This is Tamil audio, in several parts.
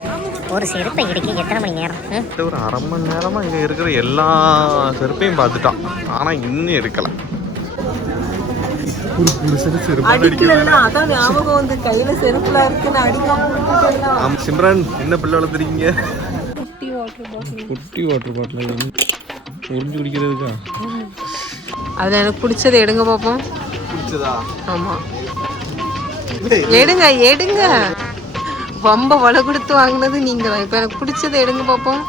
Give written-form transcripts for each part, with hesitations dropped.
ஒரு செருப்பை எடுக்க எத்தனை மணி நேரம்? ஒரு அரை மணி நேரமா இங்க இருக்கிற எல்லா செருப்பையும் பார்த்துட்டான். ஆனா இன்னும் எடுக்கல. சிம்ரன் என்ன பிள்ளை வளர்த்துறீங்க? குட்டி வாட்டர் பாட்டில் உறிஞ்சு குடிக்கிறதுக்கா? அதுல எனக்கு பிடிச்சதை எடுங்க பாப்போம். பிடிச்சதா? ஆமா எடுங்க எடுங்க. ரொம்ப வலை கொடுத்து வாங்கினது நீங்க தான். இப்ப எனக்கு பிடிச்சதை எடுங்க பாப்போம்.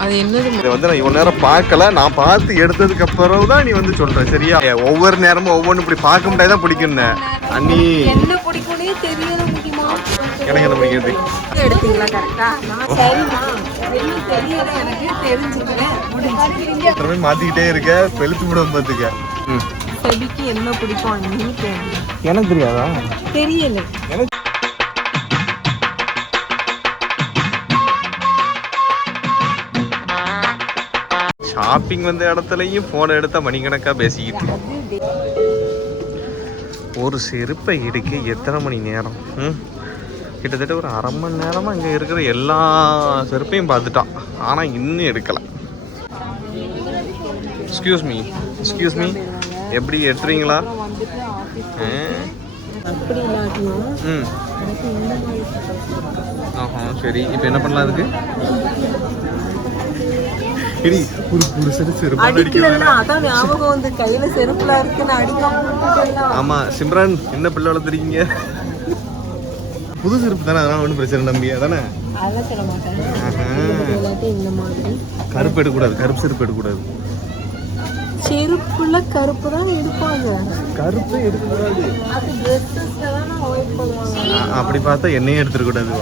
அது என்னது? இதை வந்து நான் இவ்வளோ நேரம் பார்க்கல. நான் பார்த்து எடுத்ததுக்கு அப்புறம் தான் நீ வந்து சொல்ற. சரியா? ஒவ்வொரு நேரமும் ஒவ்வொன்று இப்படி பார்க்க முடியாது தான் பிடிக்கும்னு. அண்ணி என்ன பிடிக்கும்னே தெரியல முடியுமா? எனக்கு என்ன பிடிக்கிறது? எடுத்தீங்களா கரெக்டா? சரிமா தெரியல எனக்கு தெரிஞ்சுக்கிறேன். முடிஞ்சு மாத்திக்கிட்டே இருக்க. பெழுத்து விடும் பார்த்துக்க. செபிக்கு என்ன பிடிக்கும் அண்ணி? எனக்கு தெரியாதா? தெரியல. ஷாப்பிங் வந்த இடத்துலையும் ஃபோனை எடுத்தா மணிக்கணக்காக பேசிக்கிட்டு. ஒரு செருப்பை எடுக்க எத்தனை மணி நேரம்? கிட்டத்தட்ட ஒரு அரை மணி நேரமாக இங்கே இருக்கிற எல்லா செருப்பையும் பார்த்துட்டான். ஆனால் இன்னும் எடுக்கலை. எக்ஸ்கியூஸ் மீ எப்படி எடுத்துறீங்களா? சரி, இப்போ என்ன பண்ணலாம் அதுக்கு? ஆமா சிம்ரன் என்ன பிள்ளை வளர்த்துறீங்க? புது செருப்பு தானே, அதனால ஒன்றும் பிரச்சனை நம்பியா தானே? கருப்பு எடுக்கக்கூடாது. கருப்பு செருப்பு எடுக்கக்கூடாது. செருப்புல கருப்பு தான் எடுப்பாங்க. கருப்பு எடுக்கக்கூடாது. அப்படி பார்த்தா என்னையும் எடுத்துடக்கூடாது.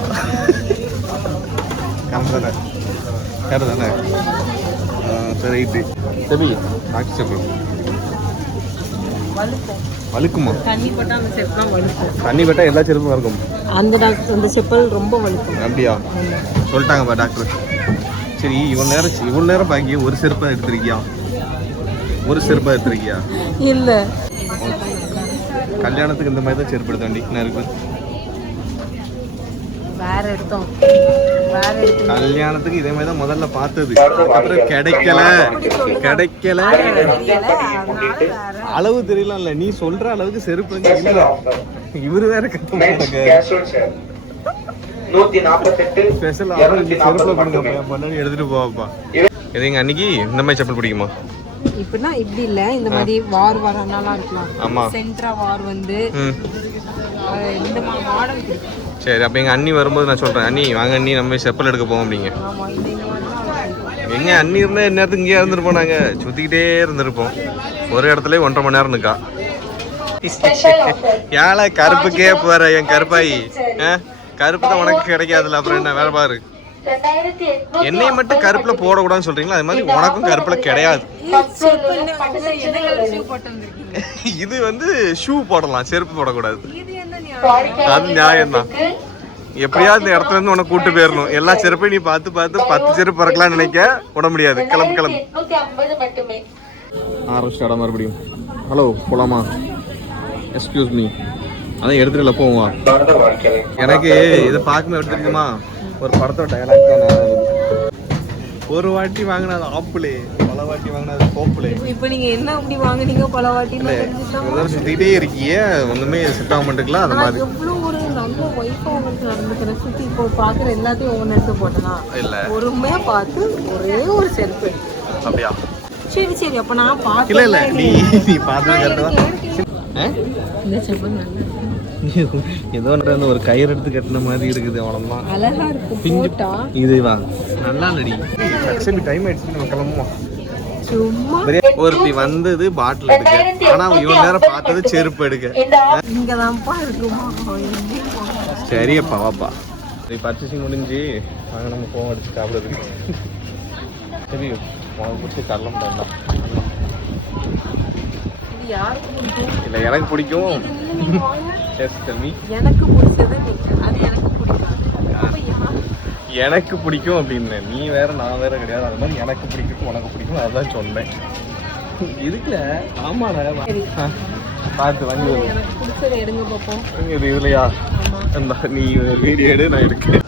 கரெக்ட் தானே? சரி செபி டாக்டர் செப்பல் வழுக்குமா? தண்ணி பட்டா அந்த செருப்புலாம் வழுக்கும். தண்ணி பட்டா எல்லா செருப்பும் வழுக்கும். அந்த செப்பல் ரொம்ப வழுக்கும். அப்படியா? சொல்லிட்டாங்கப்பா டாக்டர். சரி இவ்வளோ நேரம் பாக்கி ஒரு செருப்பா எடுத்திருக்கியா? இல்ல, கல்யாணத்துக்கு இந்த மாதிரி தான் செருப்பு எடுத்தாண்டி நான் இருக்கு. வேற எடுத்தோம். கல்யாணத்துக்கு இதே மாதிரி தான் முதல்ல பார்த்தது. அதுக்கப்புறம் கிடைக்கல. அளவு தெரியல. நீ சொல்ற அளவுக்கு செருப்பு இவரு வேற ஸ்பெஷல் செருப்புல பண்ணி எடுத்துட்டு போவாப்பா. எதுங்க அன்னைக்கு இந்த மாதிரி செப்பல் பிடிக்குமா? இப்படின்னா இப்படி இல்ல, இந்த மாதிரி வார் வரனால இருக்கலாம். ஆமா, சென்ட்ரா வார் வந்து இந்த மாடல் பிடிக்கும். சரி, அப்போ எங்கள் அண்ணி வரும்போது நான் சொல்கிறேன், அண்ணி வாங்க அண்ணி நம்ம செப்பல் எடுக்க போவோம் அப்படிங்க. எங்க அண்ணி இருந்தால் என்ன நேரத்துக்கு இங்கேயே இருந்துருப்போம். நாங்கள் சுற்றிக்கிட்டே இருந்திருப்போம். ஒரு இடத்துல 1.5 மணி நேரம் இருக்கா. ஏழை கருப்புக்கே போகிற என் கருப்பாயி. கருப்பு தான் உனக்கு கிடைக்காதுல்ல, அப்புறம் என்ன வேலை பாரு. என்னைய மட்டும் கருப்புல போடக்கூடாதுன்னு சொல்றீங்களா? அது மாதிரி உனக்கும் கருப்புல கிடையாது. இது வந்து ஷூ போடலாம், செருப்பு போடக்கூடாது. அது நியாயம் தான். எப்படியாவது இந்த இடத்துல இருந்து உனக்கு கூட்டு போயிடணும். எல்லா செருப்பையும் நீ பார்த்து 10 செருப்பு பறக்கலாம்னு நினைக்க விட முடியாது. கிளம்பு. ஆரம்பிச்சிட்டாடா மறுபடியும். ஹலோ போலாமா? Excuse me. அதான் எடுத்துக்கல போவா. எனக்கு இதை பார்க்கும்போது எடுத்துருக்குமா ஒரு படத்தோட டயலாக் தான். ஒரு வாட்டி வாங்கினது ஆப்பிளே, பல வாட்டி வாங்கினது கோப்பிளே. இப்போ நீங்க என்ன அப்படி வாங்குனீங்க? பல வாட்டி சுத்திட்டே இருக்கிய ஒண்ணுமே செட் ஆக மாட்டேங்கல. அந்த மாதிரி எவ்வளவு ஒரு நல்ல வைஃபா உங்களுக்கு நடந்துக்கிற சுத்தி இப்போ பாக்குற எல்லாத்தையும் ஒவ்வொன்று எடுத்து போட்டனா இல்ல, பொறுமையா பார்த்து ஒரே ஒரு செருப்பு. அப்படியா? சரி அப்ப நான் பார்த்து இல்ல நீ பார்த்தது கரெக்டா. இந்த செருப்பு நல்லா ஏதோ ஒரு கயிறு எடுத்து கட்டின மாதிரி இருக்குது. அவ்வளவுதான், அழகா இருக்கு. இதுவா நல்லா நடி. ஆக்சுவலி டைம் ஆயிடுச்சு, நம்ம கிளம்புவோம். சும்மா ஒருத்தி வந்தது பாட்டில் எடுக்க, ஆனா இவ்வளவு நேரம் பார்த்தது செருப்பு எடுக்க. இங்கதான்ப்பா இருக்குமா? சரியப்பா வாப்பா. பர்ச்சேசிங் முடிஞ்சு வாங்க நம்ம போவோம் அடிச்சு சாப்பிடுறதுக்கு. சரி உனக்கு பிடிச்சி தரலாம் தான். இல்ல எனக்கு பிடிக்கும். எனக்கு பிடிச்சது அது எனக்கு பிடிக்கும். எனக்கு பிடிக்கும் அப்படின்னு நீ வேற நான் வேற கிடையாது. அது மாதிரி எனக்கு பிடிக்கும் உனக்கு பிடிக்கும், அதான் சொன்னேன். இருக்குல்ல. ஆமாடா பார்த்து வாங்கி எனக்கு பிடிச்சதை எடுங்க பார்ப்போம். இது இதுலையா நீ வீடியோ எடு நான் எடுக்கிறேன்.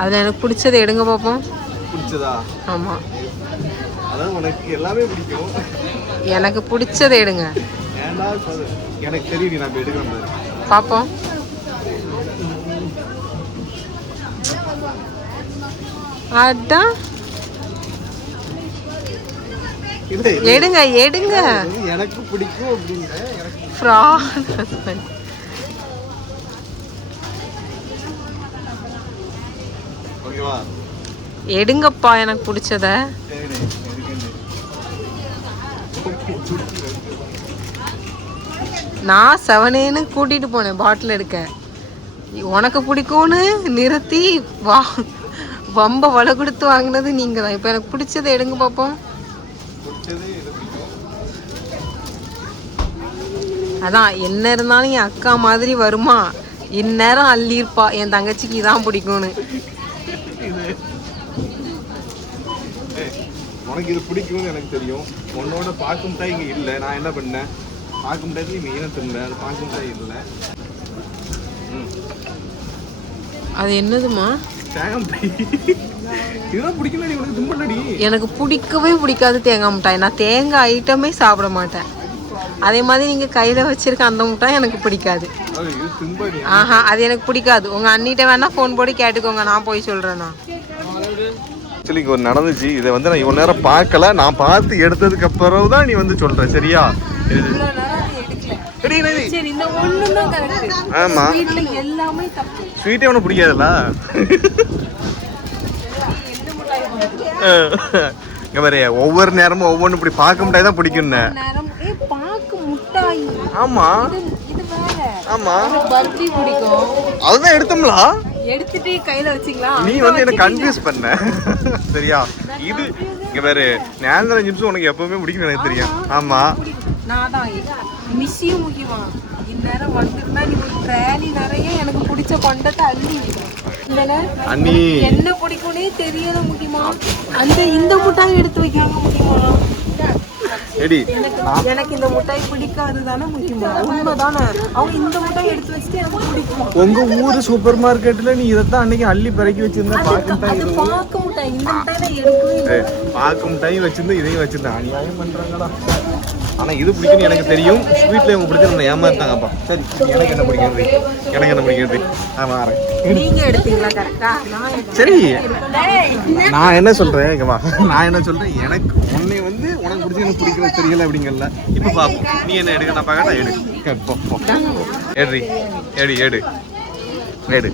அதில் எனக்கு பிடிச்சதை எடுங்க பார்ப்போம். பிடிச்சதா? ஆமாம், அதான் உனக்கு எல்லாமே பிடிக்கும். எனக்கு பிடிச்சதை எடுங்க. ஏன்டா எனக்கு தெரியும், நான் எடுக்கிறேன் பாரு பார்ப்போம். அதான் எடுங்க எடுங்க. எனக்கு பிடிக்கும் அப்படிங்க. ஓகேவா? எடுங்கப்பா எனக்கு பிடிச்சத. நான் 7 கூட்டிட்டு போனேன் பாட்டில் எடுக்க. உனக்கு பிடிக்கும்னு நிறுத்தி வம்ப வலை கொடுத்து வாங்கினது நீங்க தான். இப்போ எனக்கு பிடிச்சதை எடுங்க பார்ப்போம். அதான் என்ன இருந்தாலும் என் அக்கா மாதிரி வருமா, இந்நேரம் அள்ளியிருப்பா என் தங்கச்சிக்கு இதான் பிடிக்கும்னு. உனக்கு இது பிடிக்கும்னு எனக்கு தெரியும். உன்னோட பாக்கு மிட்டாய் இங்கே இல்லை. நான் என்ன பண்ணேன், பாக்கு மிட்டாய் மீன் தின்னேன், அது பாக்கு மிட்டாய் இல்லை. அது என்னதுமா? தேங்காய் மிட்டாய். இதெல்லாம் பிடிக்கலடி உனக்கு? தும்பலடி. எனக்கு பிடிக்கவே பிடிக்காது தேங்காய் மிட்டாய். நான் தேங்காய் ஐட்டமே சாப்பிட மாட்டேன். அதே மாதிரி நீங்க கையில வச்சிருக்க அந்த மிட்டாய் எனக்கு பிடிக்காது. ஆஹா, அது எனக்கு பிடிக்காது. உங்க அண்ணிட்ட வேணா ஃபோன் போட்டு கேட்டுக்கோங்க, நான் போய் சொல்றேன்னா. ஆக்சுவலி ஒரு நடந்துச்சு. இதை வந்து நான் இவ்வளோ நேரம் பார்க்கல. நான் பார்த்து எடுத்ததுக்கு அப்புறம் தான் நீ வந்து சொல்ற. சரியா? ஆமா, ஸ்வீட்டே உனக்கு பிடிக்காதுல்ல? இங்க பாரு, ஒவ்வொரு நேரமும் ஒவ்வொன்று இப்படி பார்க்க முடியாது தான் பிடிக்கும்னு. ஆமா ஆமா, பர்பி பிடிக்கும். அதுதான் எடுத்தோம்ல. எடுத்துட்டு கையில வச்சீங்களா? நீ வந்து என்ன கன்ஃபியூஸ் பண்ண. சரியா? இது இங்க பாரு, நேந்திர சிப்ஸ் உனக்கு எப்பவுமே பிடிக்கும் எனக்கு தெரியும். ஆமா, நான் தான் மிஸ்ஸியும் முக்கியமா. இந்நேரம் வந்துட்டுனா நீ ஒரு ட்ராலி நிறைய எனக்கு பிடிச்ச பண்டத்தை அள்ளி அண்ணி என்ன பிடிக்கும்னே தெரியல முக்கியமா. அந்த இந்த முட்டாய் எடுத்து வைக்காம முக்கியமா. எனக்கு இந்த முட்டாய் பிடிக்காது தானே முக்கியமா. உண்மைதானே? அவங்க இந்த முட்டாய் எடுத்து வச்சுட்டு எனக்கு பிடிக்குமா. உங்க ஊரு சூப்பர் மார்க்கெட்ல நீ இதைத்தான் அன்னைக்கு அள்ளி பறக்கி வச்சிருந்தா. பாக்கு முட்டாய், இந்த முட்டாய் தான் எடுக்கவே. பாக்கு முட்டாயும் வச்சிருந்தா இதையும் வச்சிருந்தேன். அநியாயம் பண்றாங்களா? ஆனா இது பிடிக்கும்னு எனக்கு தெரியும். ஸ்வீட்ல இவங்க பிடிச்சது ஏமாத்தாங்கப்பா. சரி, எனக்கு என்ன பிடிக்கிறது, எனக்கு என்ன பிடிக்கிறது. ஆமா, நீங்க எடுத்தீங்களா? கரெக்டா? சரி, நான் என்ன சொல்றேன், இங்கவா, நான் என்ன சொல்றேன், எனக்கு உன்னை வந்து உனக்கு பிடிச்சி எனக்கு பிடிக்கிறது தெரியல அப்படிங்கல. இப்ப பாப்போம், நீ என்ன எடுக்க நான் பார்க்கட்டா. எடு எடு எடு எடு எடு.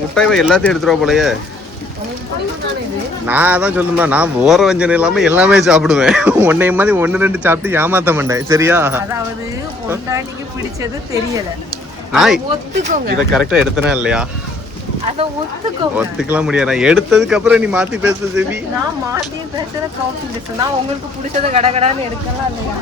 முட்டாய் எல்லாத்தையும் எடுத்துருவா போலயே. நான் அதான் சொல்லுமா, நான் ஓர வஞ்சனை இல்லாம எல்லாமே சாப்பிடுவேன். உன்னை மாதிரி 1-2 சாப்பிட்டு ஏமாத்த மாட்டேன். சரியா? அதாவது பொண்டாட்டிக்கு பிடிச்சது தெரியல, நான் இதை கரெக்டா எடுத்தனா இல்லையா? ஒத்துக்கலாம் முடியாது. நான் எடுத்ததுக்கு அப்புறம் நீ மாத்தி பேச. சரி, நான் மாத்தி பேசுற காஃபி பேசுறேன். நான் உங்களுக்கு பிடிச்சத கடகடான்னு எடுக்கலாம் இல்லையா?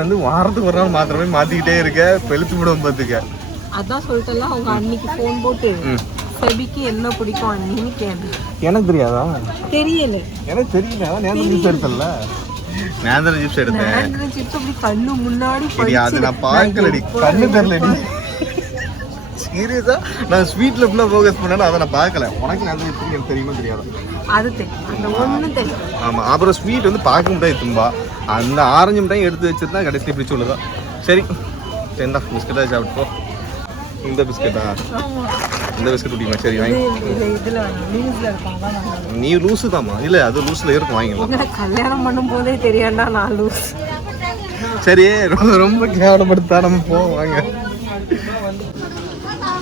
வந்து வாரத்துக்கு ஒரு நாள் மாத்திரமே மாத்திக்கிட்டே இருக்க, பெழுத்து விடுவோம் பாத்துக்க. அதான் சொல்லிட்டல, அவங்க அன்னைக்கு போன் போட்டு செபிக்கு என்ன பிடிக்கும் அண்ணின்னு கேட்டு. எனக்கு தெரியாதா? தெரியல, எனக்கு தெரியல. நேந்திர சிப்ஸ் எடுத்தல, நேந்திர சிப்ஸ் எடுத்தேன். நேந்திர சிப்ஸ் அப்படி கண்ணு முன்னாடி அது நான் பார்க்கலடி, கண்ணு தெரியலடி. சீரியஸா நான் ஸ்வீட்ல ஃபுல்லா ஃபோக்கஸ் பண்ணேன், அதை நான் பார்க்கல. உனக்கு நேந்திர சிப்ஸ் எனக்கு தெரியுமா தெரியாதா? அது தெரியும், அந்த ஒண்ணு தெரியும். ஆமா, அப்புறம் ஸ்வீட் வந்து பார்க்க முடியாது தும்பா. அந்த ஆரஞ்சு மிட்டாய் எடுத்து வச்சிருந்தா கடைசி இப்படி சொல்லுதா. சரி, இந்த பிஸ்கெட்டா சாப்பிட்டு போ. இந்த பிஸ்கெட்டா? இந்த பிஸ்கெட் குடிக்குமா? சரி, வாங்கி. நீ லூசு தாமா? இல்ல, அது லூஸ்ல இருக்கும், வாங்கிக்கலாம். கல்யாணம் பண்ணும் போதே தெரியாண்டா நான் லூஸ். சரி, ரொம்ப கேவலப்படுத்தா, நம்ம போவோம் வாங்க.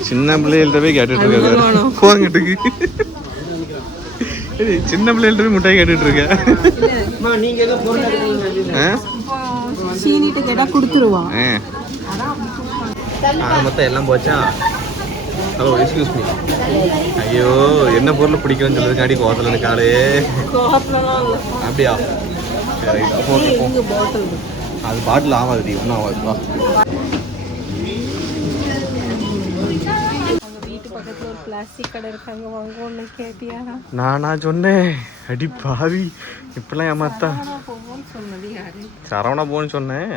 சின்ன பிள்ளைகள்கிட்ட போய் கேட்டுட்டு இருக்காரு, போங்கிட்டுக்கு. சின்ன பிள்ளைகள்கிட்ட போய் முட்டாய் கேட்டுட்டு இருக்க. சீனிட்டு கேட்டா கொடுத்துருவான். மொத்தம் எல்லாம் போச்சா? Hello, excuse me. ஐயோ, என்ன பொருள் பிடிக்கும்னு சொல்றதுக்காண்டி கோவத்துல இருக்காளே. அப்படியா? சரி, அது பாட்டில் ஆகாது ஒன்றும் ஆகாதுப்பா. பக்கத்துல ஒரு பிளாஸ்டிக் கடை இருக்காங்க, வாங்க ஒண்ணு கேட்டியா? நானா சொன்னேன்? அடி பாவி, இப்பெல்லாம் ஏமாத்தா. சொன்னது யாரு? சரவணா போன்னு சொன்னேன்,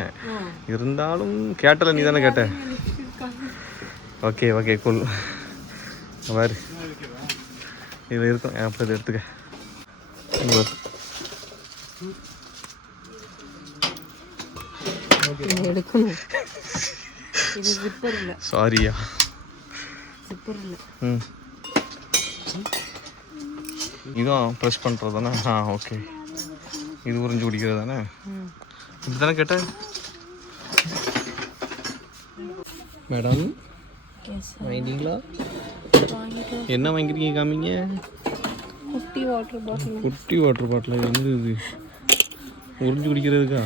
இருந்தாலும் கேட்டல, நீ தானே கேட்ட. Okay okay cool. பாரு இதில் இருக்கும், அப்போ இதை எடுத்துக்க. எடுக்கணும். இது ஜிப்பர் இல்லை. சாரியா, ஜிப்பர் இல்லை. ம், இதுதான் ப்ரெஸ் பண்ணுறது தானே? ஓகே. இது உறிஞ்சு குடிக்கிறது தானே? இப்படி தானே கேட்டேன். மேடம் வாங்கிட்டீங்களா? என்ன வாங்கிருக்கீங்க காமிங்க. குட்டி வாட்டர் பாட்டில். குட்டி வாட்டர் பாட்டில் என்னது இது? உறிஞ்சு குடிக்கிறதுக்கா?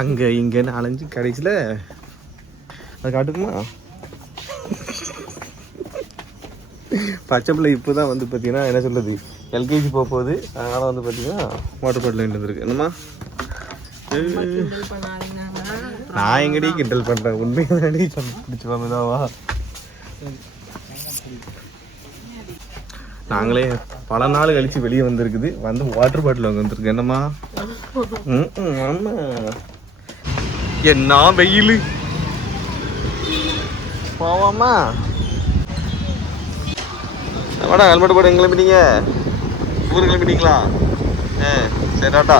அங்கே இங்கேன்னு அலைஞ்சு கடைசியில் அது காட்டுக்குமா? பச்சை பிள்ளை இப்போ தான் வந்து பார்த்தீங்கன்னா என்ன சொல்லுது, எல்கேஜி போக போகுது. அதனால் வந்து பார்த்தீங்கன்னா வாட்டர் பாட்டில் வாங்கிட்டு வந்துருக்கு. என்னம்மா நான் எங்கடி கிண்டல் பண்ணுறேன், உண்மையாடி பிடிச்சி வந்ததாவா? நாங்களே பல நாள் கழிச்சு வெளியே வந்திருக்குது, வந்து வாட்டர் பாட்டில் வாங்க வந்திருக்கு. என்னம்மா? ஆமா, என்ன வெயில் போவாமா? வாடா ஹெல்மெட் போட்டு எங்க கிளம்பிட்டீங்க? ஊருக்கு கிளம்பிட்டீங்களா? சரி டாட்டா.